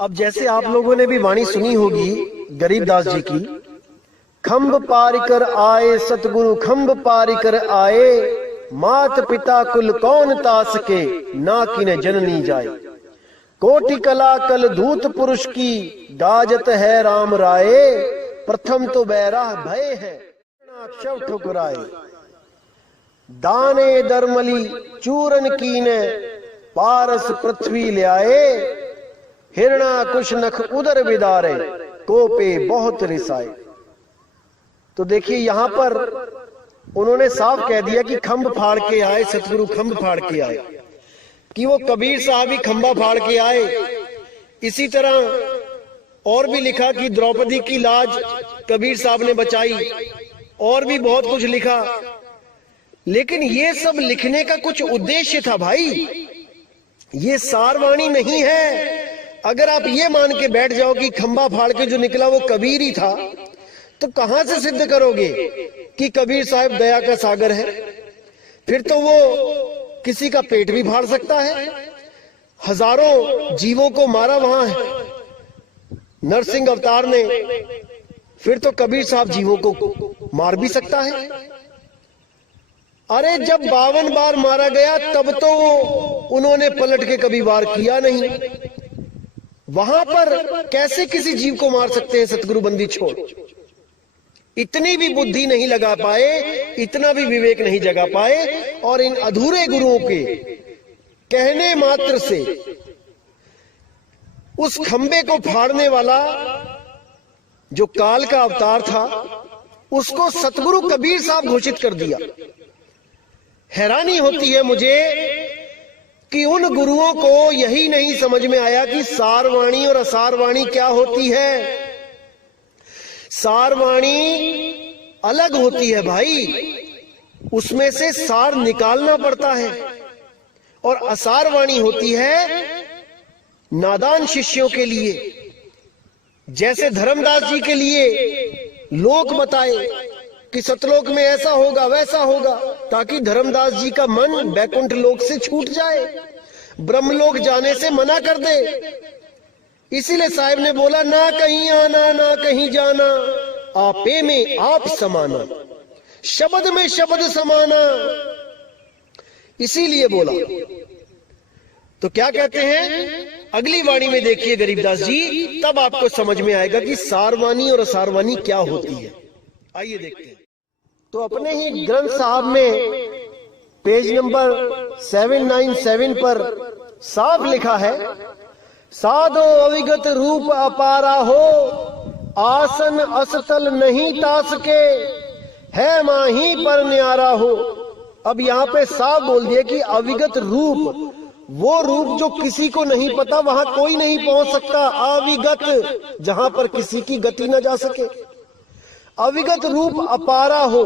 अब जैसे आप लोगों ने भी वाणी सुनी होगी गरीबदास जी की, खंभ पार कर आए सतगुरु खंभ पार कर आए, मात पिता कुल कौन तास के, ना किने जननी जाए। कोटि कला कल धूत पुरुष की, गाजत है राम राये, प्रथम तो बैराह भय है, अक्षव ठुकराए। दाने दरमली चूरन कीने, पारस पृथ्वी ल्याए, हिरणा कुश नख उदर बिदारे, कोपे बहुत रिसाए। तो देखिए यहां पर उन्होंने साफ कह दिया कि खंभ फाड़ के आए सतगुरु खंभ फाड़ के आए, कि वो कबीर साहब ही खंभा फाड़ के आए। इसी तरह और भी लिखा कि द्रौपदी की लाज कबीर साहब ने बचाई, और भी बहुत कुछ लिखा। लेकिन ये सब लिखने का कुछ उद्देश्य था भाई, ये सारवाणी नहीं है। अगर आप ये मान के बैठ जाओ कि खंभा फाड़ के जो निकला वो कबीर ही था, तो कहां से सिद्ध करोगे कि कबीर साहब दया का सागर है? फिर तो वो किसी का पेट भी फाड़ सकता है, हजारों जीवों को मारा वहां है नरसिंह अवतार ने, फिर तो कबीर साहब जीवों को मार भी सकता है। अरे जब 52 बार मारा गया तब तो उन्होंने पलट के कभी वार किया नहीं, वहां पर कैसे किसी जीव को मार सकते हैं सतगुरु बंदी छोड़? इतनी भी बुद्धि नहीं लगा पाए, इतना भी विवेक नहीं जगा पाए, और इन अधूरे गुरुओं के कहने मात्र से उस खंबे को फाड़ने वाला जो काल का अवतार था उसको सतगुरु कबीर साहब घोषित कर दिया। हैरानी होती है मुझे कि उन गुरुओं को यही नहीं समझ में आया कि सारवाणी और असारवाणी क्या होती है। सारवाणी अलग होती है भाई, उसमें से सार निकालना पड़ता है, और असारवाणी होती है नादान शिष्यों के लिए, जैसे धर्मदास जी के लिए लोक बताए कि सतलोक में ऐसा होगा वैसा होगा, ताकि धर्मदास जी का मन बैकुंठ लोक से छूट जाए, ब्रह्मलोक जाने से मना कर दे। इसीलिए साहिब ने बोला, ना कहीं आना ना कहीं जाना, आपे में आप समाना, शब्द में शब्द समाना। इसीलिए बोला। तो क्या कहते हैं अगली वाणी में देखिए गरीबदास जी, तब आपको समझ में आएगा कि सारवाणी और असारवाणी क्या होती है। आइए देखते हैं। तो अपने ही ग्रंथ साहब में पेज नंबर 797 पर साफ लिखा है, साधो अविगत रूप अपारा हो, आसन असतल नहीं तास के, है माही पर न्यारा हो। अब यहाँ पे साफ बोल दिया कि अविगत रूप, वो रूप जो किसी को नहीं पता, वहां कोई नहीं पहुंच सकता। अविगत, जहां पर किसी की गति न जा सके। अविगत रूप अपारा हो,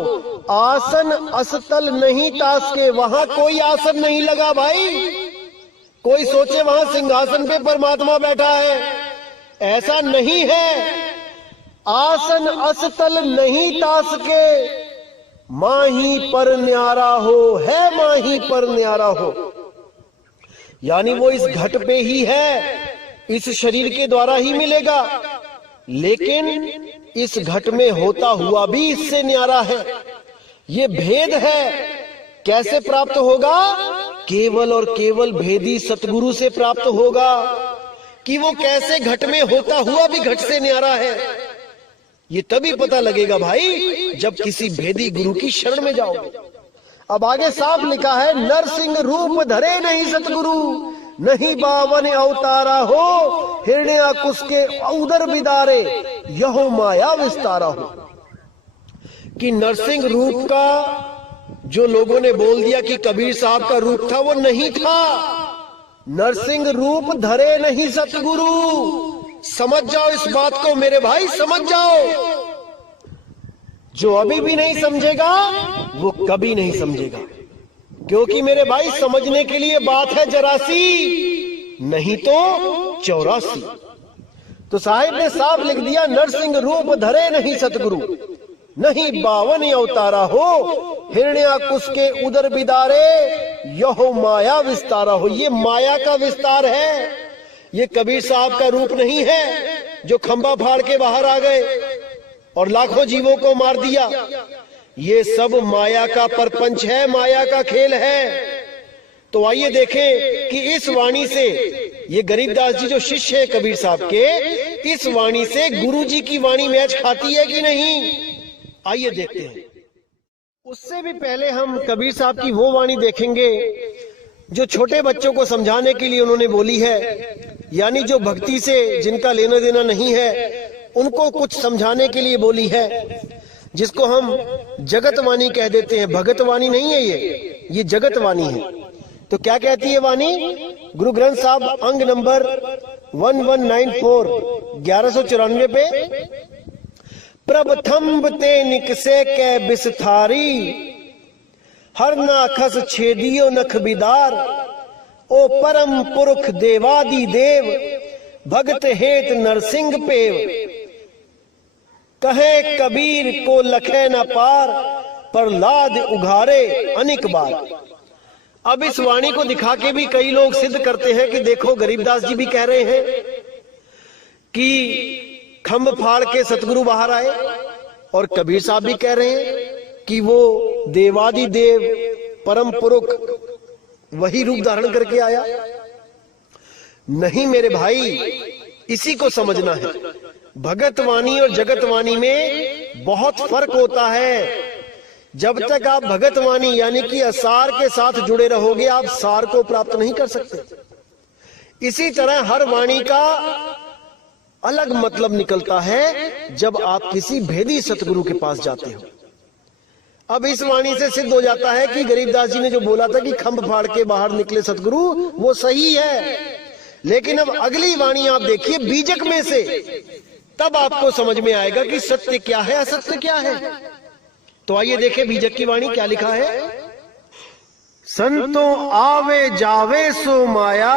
आसन असतल नहीं तास के, वहां कोई आसन नहीं लगा भाई। कोई सोचे वहां सिंहासन पे परमात्मा बैठा है, ऐसा नहीं है। आसन असतल नहीं तास के, माही पर न्यारा हो, है माही पर न्यारा हो। यानी वो इस घट पे ही है, इस शरीर के द्वारा ही मिलेगा, लेकिन इस घट में होता हुआ भी इससे न्यारा है। ये भेद है। कैसे प्राप्त होगा? केवल और केवल भेदी सतगुरु से प्राप्त होगा, कि वो कैसे घट में होता हुआ भी घट से न्यारा है। ये तभी पता लगेगा भाई जब किसी भेदी गुरु की शरण में जाओगे। अब आगे साफ लिखा है, नरसिंह रूप धरे नहीं सतगुरु, नहीं 52 अवतारा हो, हिरण्याकुश के उदर बिदारे, यहो माया विस्तारा हो। कि नरसिंह रूप का जो लोगों ने बोल दिया कि कबीर साहब का रूप था, वो नहीं था। नरसिंह रूप धरे नहीं सतगुरु। समझ जाओ इस बात को मेरे भाई, समझ जाओ। जो अभी भी नहीं समझेगा वो कभी नहीं समझेगा, क्योंकि मेरे भाई समझने के लिए बात है जरासी, नहीं तो 84। तो साहिब ने साफ लिख दिया, नरसिंह रूप धरे नहीं सतगुरु, नहीं 52 अवतारा हो, हिरण्याकुश के उदर बिदारे, यहो माया विस्तारा हो। ये माया का विस्तार है। ये कबीर साहब का रूप नहीं है जो खंबा फाड़ के बाहर आ गए और लाखों जीवों को मार दिया। ये सब माया का परपंच है, माया का खेल है। तो आइए देखें कि इस वाणी से ये गरीबदास जी जो शिष्य है कबीर साहब के, इस वाणी से गुरु जी की वाणी मैच खाती है कि नहीं। आइए देखते हैं। उससे भी पहले हम कबीर साहब की वो वाणी देखेंगे जो छोटे बच्चों को समझाने के लिए उन्होंने बोली है, यानी जो भक्ति से जिनका लेना देना नहीं है उनको कुछ समझाने के लिए बोली है, जिसको हम जगतवाणी कह देते हैं। भगतवाणी नहीं है ये जगतवाणी है। तो क्या कहती है वाणी? गुरु ग्रंथ साहब अंग नंबर 1194 1194 पे, प्रभथम्ब ते निकसे कै बिसथारी, हर नाखस छेदियो नख बिदार, ओ परम पुरख देवादि देव, भगत हेत नरसिंह पेव, कहे कबीर को लखे न पार, प्रहलाद उघारे अनेक बार। अब इस वाणी को दिखा के भी कई लोग सिद्ध करते हैं कि देखो गरीबदास जी भी कह रहे हैं कि खंभ फाड़ के सतगुरु बाहर आए, और कबीर साहब भी कह रहे हैं कि वो देवादि देव परम पुरुष वही रूप धारण करके आया। नहीं मेरे भाई, इसी को समझना है। भगतवाणी और जगतवाणी में बहुत फर्क होता है। जब तक आप भगतवाणी यानी कि असार के साथ जुड़े रहोगे, आप सार को प्राप्त नहीं कर सकते। इसी तरह हर वाणी का अलग मतलब निकलता है जब आप किसी भेदी सतगुरु के पास जाते हो। अब इस वाणी से सिद्ध हो जाता है कि गरीबदास जी ने जो बोला था कि खंभ फाड़ के बाहर निकले सतगुरु, वो सही है। लेकिन अब अगली वाणी आप देखिए बीजक में से, तब आपको समझ में आएगा कि सत्य क्या है, असत्य क्या है। तो आइए देखें बीजक की वाणी क्या लिखा है। संतों आवे जावे सो माया,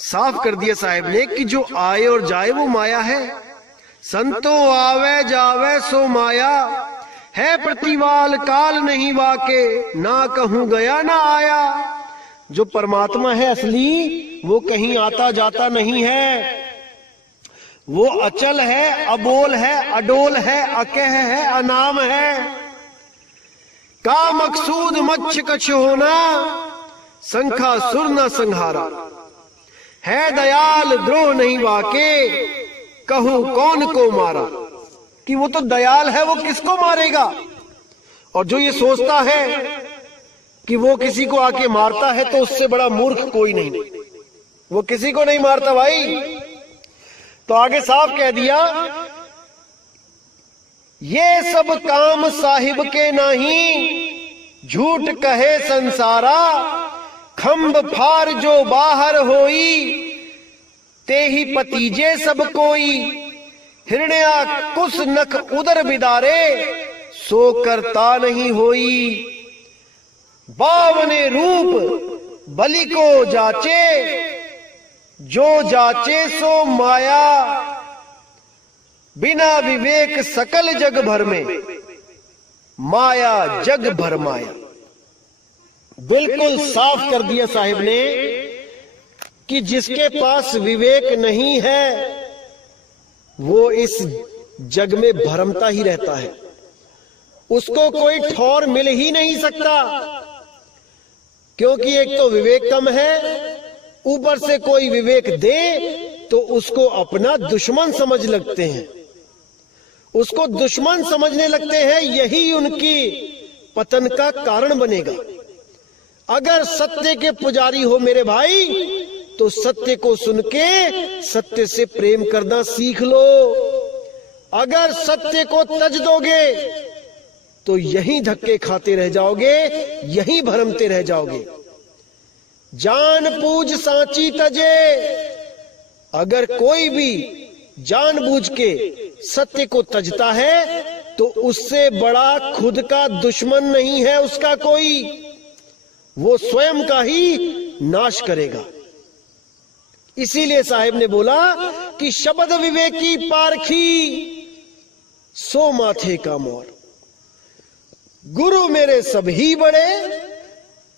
साफ कर दिया साहब ने कि जो आए और जाए वो माया है। संतों आवे जावे सो माया, है प्रतिवाल काल नहीं वाके, ना कहूं गया ना आया। जो परमात्मा है असली, वो कहीं आता जाता नहीं है। वो अचल है, अबोल है, अडोल है, अकह है, अनाम है। का मकसूद मच्छ कछ होना, संखा सुर न संहारा। है दयाल द्रोह नहीं वाके, कहूं कौन को मारा। कि वो तो दयाल है, वो किसको मारेगा। और जो ये सोचता है कि वो किसी को आके मारता है, तो उससे बड़ा मूर्ख कोई नहीं। वो किसी को नहीं मारता भाई। तो आगे साफ कह दिया, ये सब काम साहिब के नहीं, झूठ कहे संसारा। खंभ फार जो बाहर होई, ते ही पतीजे सब कोई। हिरण्या कुस नख उदर बिदारे, सो करता नहीं होई। बावने रूप बलि को जाचे, जो जाचे सो माया। बिना विवेक सकल जग भर में, माया जग भर माया। बिल्कुल साफ कर दिया साहिब ने कि जिसके पास विवेक नहीं है वो इस जग में भरमता ही रहता है। उसको कोई ठौर मिल ही नहीं सकता, क्योंकि एक तो विवेक कम है, ऊपर से कोई विवेक दे तो उसको अपना दुश्मन समझ लगते हैं, उसको दुश्मन समझने लगते हैं। यही उनकी पतन का कारण बनेगा। अगर सत्य के पुजारी हो मेरे भाई, तो सत्य को सुन के सत्य से प्रेम करना सीख लो। अगर सत्य को तज दोगे तो यहीं धक्के खाते रह जाओगे, यहीं भरमते रह जाओगे। जान पूज सांची तजे। अगर कोई भी जानबूझ के सत्य को तजता है तो उससे बड़ा खुद का दुश्मन नहीं है उसका कोई। वो स्वयं का ही नाश करेगा। इसीलिए साहिब ने बोला कि शब्द विवेकी पारखी, सो माथे का मोर। गुरु मेरे सभी बड़े,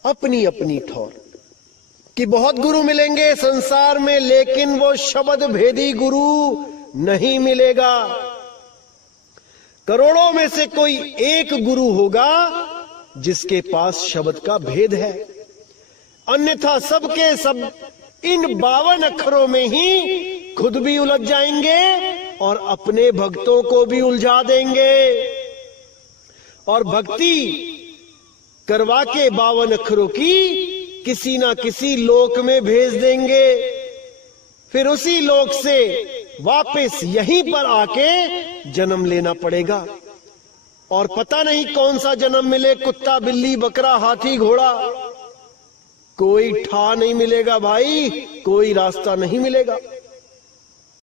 अपनी अपनी ठौर। कि बहुत गुरु मिलेंगे संसार में, लेकिन वो शब्द भेदी गुरु नहीं मिलेगा। करोड़ों में से कोई एक गुरु होगा जिसके पास शब्द का भेद है, अन्यथा सबके सब इन 52 अक्षरों में ही खुद भी उलझ जाएंगे और अपने भक्तों को भी उलझा देंगे और भक्ति करवा के 52 अक्षरों की किसी ना किसी लोक में भेज देंगे। फिर उसी लोक से वापस यहीं पर आके जन्म लेना पड़ेगा और पता नहीं कौन सा जन्म मिले, कुत्ता बिल्ली बकरा हाथी घोड़ा, कोई ठा नहीं मिलेगा भाई, कोई रास्ता नहीं मिलेगा।